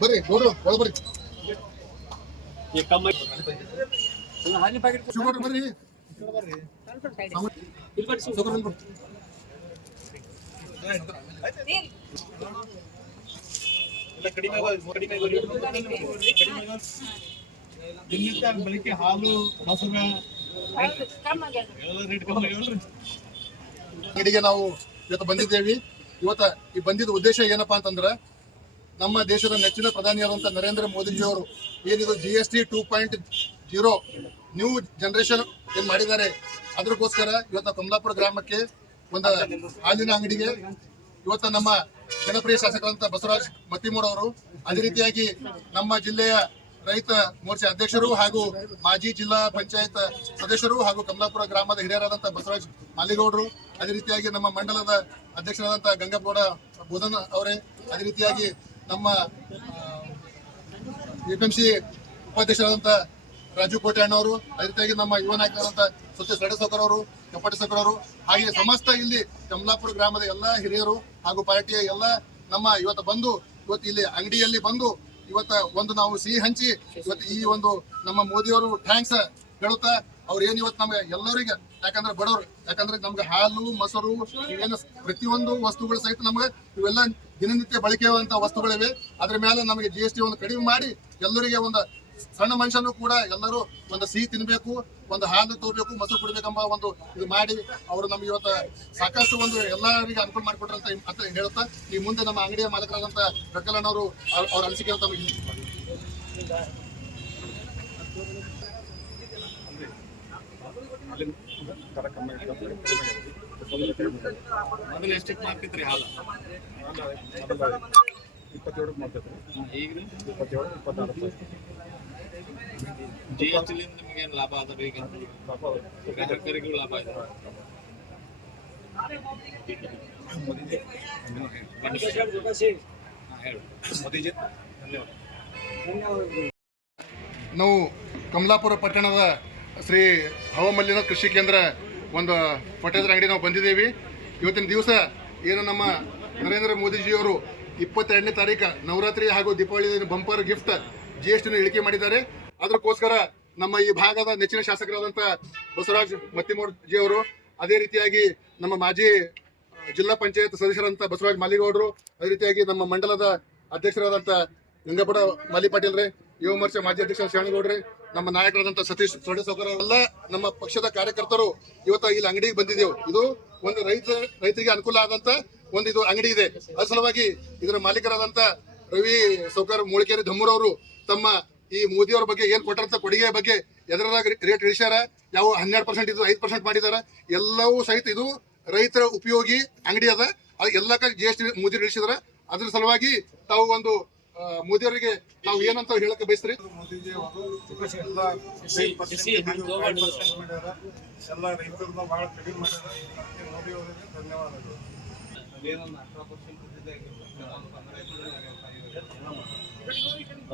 ಬರ್ರಿ ನೋಡ್ರು ಒಳ ಬರ್ರಿ ಶುಗರ್ ಬರ್ರಿ ಬೆಳಿಗ್ಗೆ ಹಾಲು ಮೊಸರು ಅಂಗಡಿಗೆ ನಾವು ಇವತ್ತು ಬಂದಿದ್ದೇವೆ. ಇವತ್ತ ಈ ಬಂದಿದ್ದ ಉದ್ದೇಶ ಏನಪ್ಪಾ ಅಂತಂದ್ರ ನಮ್ಮ ದೇಶದ ನೆಚ್ಚಿನ ಪ್ರಧಾನಿಯಾದಂತ ನರೇಂದ್ರ ಮೋದಿಜಿಯವರು ಏನಿದು GST 2.0 ನ್ಯೂ ಜನರೇಷನ್ ಏನ್ ಮಾಡಿದ್ದಾರೆ ಅದ್ರಗೋಸ್ಕರ ಇವತ್ತ ಕಮಲಾಪುರ ಗ್ರಾಮಕ್ಕೆ ಒಂದು ಹಾಲಿನ ಅಂಗಡಿಗೆ ಇವತ್ತ ನಮ್ಮ ಜನಪ್ರಿಯ ಶಾಸಕರಂತ ಬಸವರಾಜ್ ಮತ್ತಿಮೂಡ್ ಅವರು, ಅದೇ ರೀತಿಯಾಗಿ ನಮ್ಮ ಜಿಲ್ಲೆಯ ರೈತ ಮೋರ್ಚಾ ಅಧ್ಯಕ್ಷರು ಹಾಗೂ ಮಾಜಿ ಜಿಲ್ಲಾ ಪಂಚಾಯತ್ ಸದಸ್ಯರು ಹಾಗೂ ಕಮಲಾಪುರ ಗ್ರಾಮದ ಹಿರಿಯರಾದಂತ ಬಸವರಾಜ್ ಮಾಲಿಗೌಡರು, ಅದೇ ರೀತಿಯಾಗಿ ನಮ್ಮ ಮಂಡಲದ ಅಧ್ಯಕ್ಷರಾದಂತ ಗಂಗಪ್ಪಗೌಡ ಬೋಧನ್ ಅವರೇ, ಅದೇ ರೀತಿಯಾಗಿ ನಮ್ಮ APMC ಉಪಾಧ್ಯಕ್ಷರಾದಂತ ರಾಜು ಕೋಟೆ ಅಣ್ಣವರು, ಅದೇ ರೀತಿಯಾಗಿ ನಮ್ಮ ಯುವ ನಾಯಕರಾದಂತ ಸತೀಶ್ ರೆಡ್ಡಿಸೌಕರ್ ಅವರು, ಕಪ್ಪಟಿ ಸೌಕರ್ ಅವರು, ಹಾಗೆ ಸಮಸ್ತ ಇಲ್ಲಿ ಕಮಲಾಪುರ ಗ್ರಾಮದ ಎಲ್ಲಾ ಹಿರಿಯರು ಹಾಗೂ ಪಾರ್ಟಿಯ ಎಲ್ಲ ನಮ್ಮ ಇವತ್ತು ಬಂದು ಇವತ್ತು ಇಲ್ಲಿ ಅಂಗಡಿಯಲ್ಲಿ ಬಂದು ಇವತ್ತ ಒಂದು ನಾವು ಸಿಹಿ ಹಂಚಿ ಇವತ್ತು ಈ ಒಂದು ನಮ್ಮ ಮೋದಿಯವರು ಥ್ಯಾಂಕ್ಸ್ ಹೇಳುತ್ತಾ ಅವ್ರು ಏನ್ ಇವತ್ತು ನಮ್ಗೆ ಎಲ್ಲರಿಗೆ, ಯಾಕಂದ್ರೆ ಬಡವರು, ಯಾಕಂದ್ರೆ ನಮ್ಗೆ ಹಾಲು ಮೊಸರು ಇವೇನು ಪ್ರತಿಯೊಂದು ವಸ್ತುಗಳು ಸಹಿತ ನಮ್ಗೆ ಇವೆಲ್ಲ ದಿನನಿತ್ಯ ಬಳಕೆಯುವಂತ ವಸ್ತುಗಳಿವೆ. ಅದ್ರ ಮೇಲೆ ನಮಗೆ GST ಒಂದು ಕಡಿಮೆ ಮಾಡಿ ಎಲ್ಲರಿಗೆ ಒಂದು ಸಣ್ಣ ಮನುಷ್ಯನು ಕೂಡ ಎಲ್ಲರೂ ಒಂದು ಸಿಹಿ ತಿನ್ಬೇಕು, ಒಂದು ಹಾಲು ತಗೋಬೇಕು, ಮೊಸರು ಕುಡಿಬೇಕೆಂಬ ಒಂದು ಇದು ಮಾಡಿ ಅವರು ನಮ್ಗೆ ಇವತ್ತು ಸಾಕಷ್ಟು ಒಂದು ಎಲ್ಲರಿಗೆ ಅನುಕೂಲ ಮಾಡಿಕೊಟ್ರಂತ ಅಂತ ಹೇಳುತ್ತಾ ಈ ಮುಂದೆ ನಮ್ಮ ಅಂಗಡಿಯ ಮಾಲಕರಾದಂತ ರಕ್ಕಲಣ್ಣವರು ಅವ್ರ ಅನಿಸಿಕೆ ಅಂತ ಮೊದಲು ಎಷ್ಟಕ್ಕೆ ಮಾಡ್ತಿದ್ರಿ ಹಾಲು? 27 ಮಾಡ್ತಿದ್ರಿ, ಈಗ 27, 26. GST ನಿಮ್ಗೆ ಏನು ಲಾಭ ಆದ್ರೆ ಈಗ ಗ್ರಾಹಕರಿಗೂ ಲಾಭ ಇದೆ. ನಾವು ಕಮಲಾಪುರ ಪಟ್ಟಣದ ಶ್ರೀ ಹವಮಲ್ಲಿನ ಕೃಷಿ ಕೇಂದ್ರ ಒಂದು ಪಟ್ಟಣದ ಅಂಗಡಿ ನಾವು ಬಂದಿದ್ದೇವೆ. ಇವತ್ತಿನ ದಿವಸ ಏನು ನಮ್ಮ ನರೇಂದ್ರ ಮೋದಿಜಿಯವರು 22ನೇ ತಾರೀಕು ನವರಾತ್ರಿ ಹಾಗೂ ದೀಪಾವಳಿ ಬಂಪರ್ ಗಿಫ್ಟ್ GST ಇಳಿಕೆ ಮಾಡಿದ್ದಾರೆ. ಅದಕ್ಕೋಸ್ಕರ ನಮ್ಮ ಈ ಭಾಗದ ನೆಚ್ಚಿನ ಶಾಸಕರಾದಂಥ ಬಸವರಾಜ್ ಮತ್ತಿಮೂಡ್ ಜಿ ಅವರು, ಅದೇ ರೀತಿಯಾಗಿ ನಮ್ಮ ಮಾಜಿ ಜಿಲ್ಲಾ ಪಂಚಾಯತ್ ಸದಸ್ಯರಂತ ಬಸವರಾಜ್ ಮಾಲಿಗೌಡರು, ಅದೇ ರೀತಿಯಾಗಿ ನಮ್ಮ ಮಂಡಲದ ಅಧ್ಯಕ್ಷರಾದಂಥ ಗಂಗಪ್ಪಡ ಮಾಲಿ ಪಾಟೀಲ್ ರೇ, ಯುವ ಮೋರ್ಚಾ ಮಾಜಿ ಅಧ್ಯಕ್ಷ ಶರಣಗೌಡ್ರಿ, ನಮ್ಮ ನಾಯಕರಾದಂಥ ಸತೀಶ್ ಸೊಡೆಸೌಕರ್ ಎಲ್ಲ ನಮ್ಮ ಪಕ್ಷದ ಕಾರ್ಯಕರ್ತರು ಇವತ್ತು ಇಲ್ಲಿ ಅಂಗಡಿಗೆ ಬಂದಿದ್ದೆವು. ಇದು ಒಂದು ರೈತರಿಗೆ ಅನುಕೂಲ ಆದಂತ ಒಂದು ಇದು ಅಂಗಡಿ ಇದೆ. ಅದ್ರ ಸಲುವಾಗಿ ಇದರ ಮಾಲೀಕರಾದಂತ ರವಿ ಸೌಕರ್ ಮೂಳಿಕೇರಿ ಧಮ್ಮೂರವರು ತಮ್ಮ ಈ ಮೋದಿಯವರ ಬಗ್ಗೆ ಏನ್ ಕೊಟ್ಟಂತ ಕೊಡುಗೆ ಬಗ್ಗೆ ಎದರಾಗ ರೇಟ್ ಇಳಿಸ್ಯಾರ, ಯಾವ 12% ಇದು 5% ಮಾಡಿದಾರ, ಎಲ್ಲವೂ ಸಹಿತ ಇದು ರೈತರ ಉಪಯೋಗಿ ಅಂಗಡಿ ಅದ. ಅದು ಎಲ್ಲಕ್ಕ GST ಮೋದಿ ಇಳಿಸಿದಾರ. ಅದ್ರ ಸಲುವಾಗಿ ತಾವು ಒಂದು ಮೋದಿಯವರಿಗೆ ತಾವು ಏನಂತ ಹೇಳಕ್ಕೆ ಬಯಸ್ತೀರಿ? ಮೋದಿಜಿ ಅವರು ಎಲ್ಲ ರೈತರನ್ನ ಬಹಳ ಕಡಿಮೆ ಮಾಡ್ಯಾರ. ಮೋದಿ ಅವರಿಗೆ ಧನ್ಯವಾದಗಳು.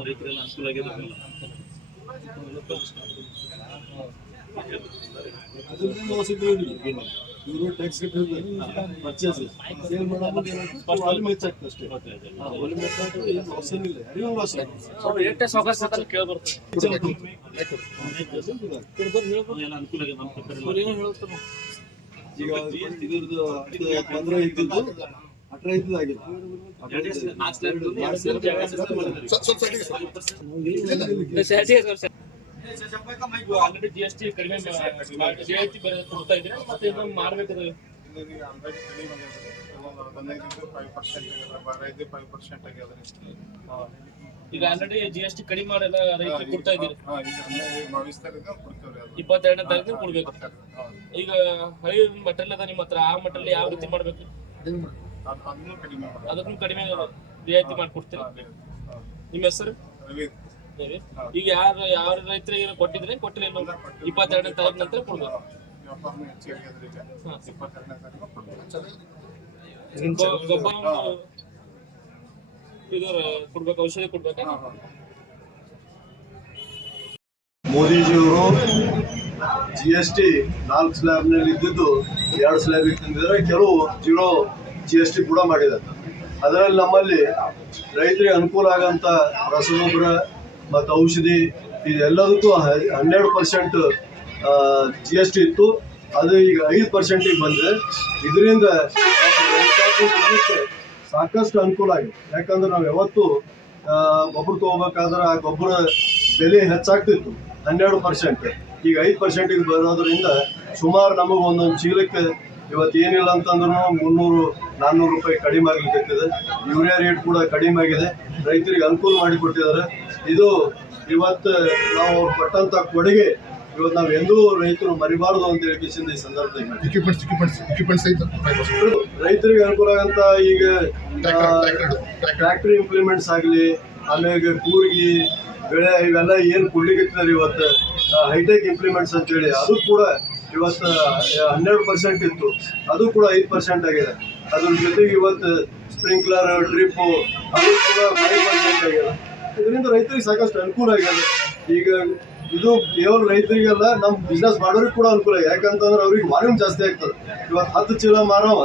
ರೈತರೆಲ್ಲ ಅನುಕೂಲ ಆಗಿದೆ. ಇವರು ಟ್ಯಾಕ್ಸ್ ಪರ್ಚೇಸ್ ಸೇಲ್ ಮಾಡೋದು ವಾಲ್ಯೂಮ್ ಹೆಚ್ಚಾಗ್ತದೆ ಅಷ್ಟೇ. ವಾಲ್ಯೂಮ್ ಹೆಚ್ಚಾಗ್ತದೆ, ಏನು ಲಾಸ್ ಏನಿಲ್ಲ, ಯಾರಿಗೂ ಲಾಸ್ ಆಗಿಲ್ಲ. ಈಗ ಇದ್ರದ್ದು 15 ಇದ್ದಿದ್ದು 18 ಆಗಿದೆ. ಆಲ್ರೆಡಿ GST ಕಡಿಮೆ ರಿಯಾಯಿತಿ ಕೊಡ್ತಾ ಇದ್ರೆ ಮತ್ತೆ ಇದನ್ನು ಮಾಡ್ಬೇಕು. ಈಗ ಆಲ್ರೆಡಿ GST ಕಡಿಮೆ ಮಾಡೆಲ್ಲ ರೈತರಿಗೆ ಕೊಡ್ತಾ ಇದ್ದೀರಿ. 22ನೇ ತಾರೀಕು ಕೊಡ್ಬೇಕು. ಈಗ ಹಳಿ ಮಟಲ್ ಅದ ನಿಮ್ಮ ಹತ್ರ, ಆ ಮಟಲ್ ಯಾವ ರೀತಿ ಮಾಡ್ಬೇಕು? ಅದಕ್ಕೂ ಕಡಿಮೆ ರಿಯಾಯಿತಿ ಮಾಡ್ಕೊಡ್ತೀರಿ. ನಿಮ್ಮ ಹೆಸರು? ಈಗ ಯಾವ ರೈತರಿಗೆ ಕೊಟ್ಟಿದ್ರೆ ಕೊಟ್ಟಿಲ್ಲ, 22ನೇ ತಾರೀಕು ನಂತರ ಕೊಡ್ಬೇಕು. ಗೊಬ್ಬರ ಇದು ಕೊಡ್ಬೇಕು, ಔಷಧಿ ಕೊಡ್ಬೇಕಾ? ಮೋದಿಜಿಯವರು GST 4 ಸ್ಲ್ಯಾಬ್ನಲ್ಲಿ ಇದ್ದಿದ್ದು 2 ಸ್ಲ್ಯಾಬ್ ತಂದಿದ್ದಾರೆ. ಕೆಲವು 0 GST ಕೂಡ ಮಾಡಿದ್ದಾರೆ. ಅದರಲ್ಲಿ ನಮ್ಮಲ್ಲಿ ರೈತರಿಗೆ ಅನುಕೂಲ ಆಗಂತ ರಸಗೊಬ್ಬರ ಮತ್ತು ಔಷಧಿ ಇದೆಲ್ಲದಕ್ಕೂ 12% GST ಇತ್ತು. ಅದು ಈಗ 5%ಗೆ ಬಂದಿದೆ. ಇದರಿಂದ ಸಾಕಷ್ಟು ಅನುಕೂಲ ಆಗಿದೆ. ಯಾಕಂದ್ರೆ ನಾವು ಯಾವತ್ತು ಗೊಬ್ಬರ ತಗೋಬೇಕಾದ್ರೆ ಆ ಗೊಬ್ಬರ ಬೆಲೆ ಹೆಚ್ಚಾಗ್ತಿತ್ತು 12%, ಈಗ 5%ಗೆ ಬರೋದ್ರಿಂದ ಸುಮಾರು ನಮಗೆ ಒಂದೊಂದು ಚೀಲಕ್ಕೆ ಇವತ್ತು ಏನಿಲ್ಲ ಅಂತಂದ್ರೂ 300-400 ರೂಪಾಯಿ ಕಡಿಮೆ ಆಗ್ಲಿಕ್ಕಿದೆ. ಯೂರಿಯಾ ರೇಟ್ ಕೂಡ ಕಡಿಮೆ ಆಗಿದೆ, ರೈತರಿಗೆ ಅನುಕೂಲ ಮಾಡಿಕೊಟ್ಟಿದ್ದಾರೆ. ಇದು ಇವತ್ತು ನಾವು ಕೊಟ್ಟಂತ ಕೊಡುಗೆ ಇವತ್ತು ನಾವು ಎಂದೂ ರೈತರು ಮರಿಬಾರದು ಅಂತ ಹೇಳಿ ಈ ಸಂದರ್ಭದಲ್ಲಿ equipments ಐತೆ 5%. ರೈತರಿಗೆ ಅನುಕೂಲ ಆಗಂತ ಈಗ ಟ್ರ್ಯಾಕ್ಟರ್ ಇಂಪ್ಲಿಮೆಂಟ್ಸ್ ಆಗಲಿ, ಆಮೇಲೆ ಕೂರ್ಗಿ ಬೆಳೆ ಇವೆಲ್ಲ ಏನು ಕೊಡ್ಲಿಕ್ಕೆ ಇವತ್ತು ಹೈಟೆಕ್ ಇಂಪ್ಲಿಮೆಂಟ್ಸ್ ಅಂತೇಳಿ ಅದು ಕೂಡ ಇವತ್ತು 12% ಇತ್ತು, ಅದು ಕೂಡ 5% ಆಗಿದೆ. ಅದ್ರ ಜೊತೆಗೆ ಇವತ್ತು ಸ್ಪ್ರಿಂಕ್ಲರ್ ಡ್ರಿಪ್ಪು ಅದು ಕೂಡ 5% ಆಗಿದೆ. ಇದರಿಂದ ರೈತರಿಗೆ ಸಾಕಷ್ಟು ಅನುಕೂಲ ಆಗಿದೆ. ಈಗ ಇದು ಕೇವಲ ರೈತರಿಗೆಲ್ಲ ನಮ್ಮ ಬಿಸ್ನೆಸ್ ಮಾಡೋರಿಗೆ ಕೂಡ ಅನುಕೂಲ. ಯಾಕಂತಂದ್ರೆ ಅವ್ರಿಗೆ ವಾಲ್ಯೂಮ್ ಜಾಸ್ತಿ ಆಗ್ತದೆ. ಇವತ್ತು 10 ಚೀಲ ಮಾರವ,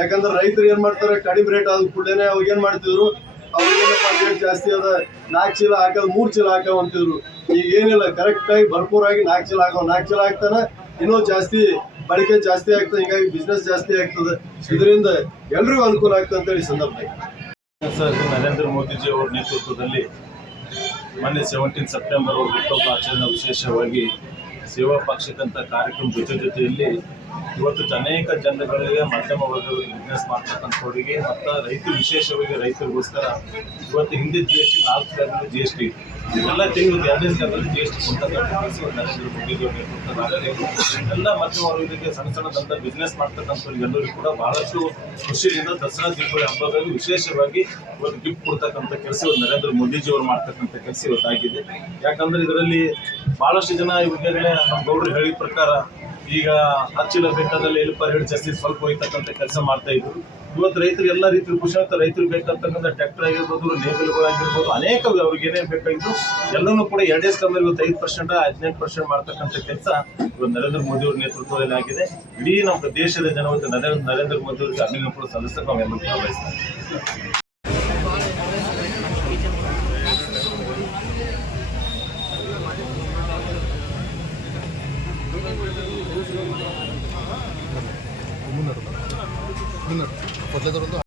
ಯಾಕಂದ್ರೆ ರೈತರು ಏನು ಮಾಡ್ತಾರೆ, ಕಡಿಮೆ ರೇಟ್ ಆದ ಕೂಡಲೇ ಅವಾಗ ಏನು ಮಾಡ್ತಿದ್ರು, ಅವ್ರಿಗೇನಪ್ಪ ರೇಟ್ ಜಾಸ್ತಿ ಅದ 4 ಚೀಲ ಹಾಕೋದು 3 ಚೀಲ ಹಾಕೋ ಅಂತಿದ್ರು. ಈಗ ಏನಿಲ್ಲ, ಕರೆಕ್ಟಾಗಿ ಭರ್ಪೂರಾಗಿ 4 ಚೀಲ ಹಾಕೋ, 4 ಚೀಲ ಹಾಕ್ತಾನೆ, ಇನ್ನೂ ಜಾಸ್ತಿ ಬಳಕೆ ಜಾಸ್ತಿ ಆಗ್ತದೆ. ಹಿಂಗಾಗಿ ಬಿಸ್ನೆಸ್ ಜಾಸ್ತಿ ಆಗ್ತದೆ. ಇದರಿಂದ ಎಲ್ರಿಗೂ ಅನುಕೂಲ ಆಗ್ತದೆ ಅಂತೇಳಿ ಸಂದರ್ಭದಲ್ಲಿ ನರೇಂದ್ರ ಮೋದಿಜಿ ಅವರ ನೇತೃತ್ವದಲ್ಲಿ ಮೊನ್ನೆ 17 ಸೆಪ್ಟೆಂಬರ್ ಅವ್ರ ಹುಟ್ಟುಹಬ್ಬ ಆಚರಣೆ ವಿಶೇಷವಾಗಿ ಸೇವಾ ಪಾಕ್ಷಿಕಂತ ಕಾರ್ಯಕ್ರಮ ಜೊತೆಯಲ್ಲಿ ಇವತ್ತು ಅನೇಕ ಜನಗಳಿಗೆ ಮಧ್ಯಮ ವರ್ಗದ ಬಿಸ್ನೆಸ್ ಮಾಡ್ತಕ್ಕಂಥವರಿಗೆ ಮತ್ತು ರೈತರು ವಿಶೇಷವಾಗಿ ರೈತರಿಗೋಸ್ಕರ ಇವತ್ತು ಹಿಂದೆ GST 4 GST ಎಲ್ಲ ತಿಂಗಳು 2 GST ಕೊಡ್ತಕ್ಕಂಥ ನರೇಂದ್ರ ಮೋದಿಜಿ ಅವರ ನೇತೃತ್ವದಲ್ಲಿ ಎಲ್ಲ ಮಧ್ಯಮ ವರ್ಗಕ್ಕೆ ಸಣ್ಣ ಬಿಸ್ನೆಸ್ ಮಾಡ್ತಕ್ಕಂಥವ್ರಿಗೆ ಎಲ್ಲರಿಗೂ ಕೂಡ ಬಹಳಷ್ಟು ಖುಷಿಯಿಂದ ದಸರಾ ದೀಪಾವಳಿ ಹಬ್ಬದಲ್ಲಿ ವಿಶೇಷವಾಗಿ ಇವತ್ತು ಗಿಫ್ಟ್ ಕೊಡ್ತಕ್ಕಂಥ ಕೆಲಸ ನರೇಂದ್ರ ಮೋದಿಜಿ ಅವರು ಮಾಡ್ತಕ್ಕಂಥ ಕೆಲಸ ಇವತ್ತಾಗಿದೆ. ಯಾಕಂದ್ರೆ ಇದರಲ್ಲಿ ಬಹಳಷ್ಟು ಜನ ಈಗಾಗಲೇ ನಮ್ಮ ಗೌಡರು ಹೇಳಿದ ಪ್ರಕಾರ ಈಗ 10 ಚೀಲ ಬೇಕಾದಲ್ಲಿ ಎಲ್ಪ ರೇಟ್ ಜಾಸ್ತಿ ಸ್ವಲ್ಪ ಹೋಯ್ತಕ್ಕಂಥ ಕೆಲಸ ಮಾಡ್ತಾ ಇದ್ರು. ಇವತ್ತು ರೈತರು ಎಲ್ಲ ರೀತಿಯ ಖುಷಿಯಾಗ್ತಾರೆ. ರೈತರು ಬೇಕಾಗ್ತಕ್ಕಂಥ ಟ್ರ್ಯಾಕ್ಟರ್ ಆಗಿರ್ಬೋದು, ನೇಗಿಲುಗಳಾಗಿರ್ಬೋದು, ಅನೇಕ ಅವ್ರಿಗೆ ಏನೇನು ಬೇಕಾಗಿದ್ದು ಎಲ್ಲನೂ ಕೂಡ 2 ಡೇಸ್ ಕಮ್ಮಿ ಇವತ್ತು 5% 18% ಮಾಡ್ತಕ್ಕಂಥ ಕೆಲಸ ಇವತ್ತು ನರೇಂದ್ರ ಮೋದಿ ಅವ್ರ ನೇತೃತ್ವದಲ್ಲಿ ಆಗಿದೆ. ಇಡೀ ನಮ್ಮ ದೇಶದ ಜನವತ್ತು ನರೇಂದ್ರ ಮೋದಿ ಅವರಿಗೆ ಅಭಿನಂದನೆ ಸಲ್ಲಿಸಕ್ಕೆ ನಾವೆಲ್ಲರೂ ಕೂಡ ಬಯಸ್ತಾರೆ. ಮೊದಲದರೊಂದು